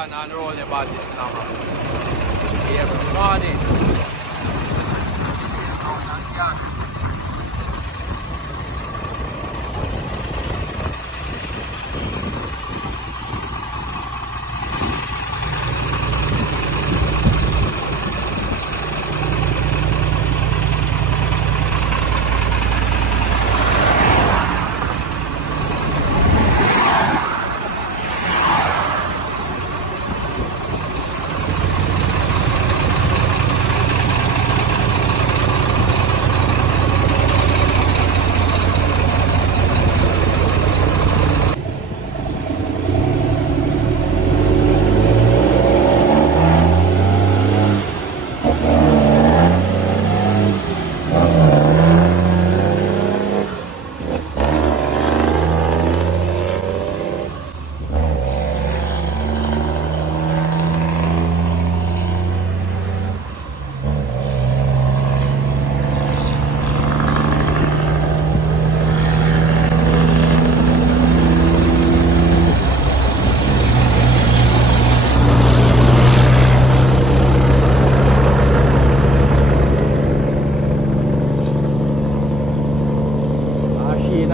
on and roll about this now, man. Every morning. Straight out and gas.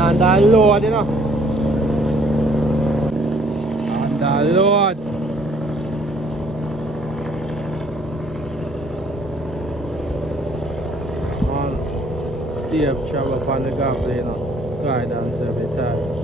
Under load, you know. Under load. Man, safe travel upon the gravel, you know. Guidance every time.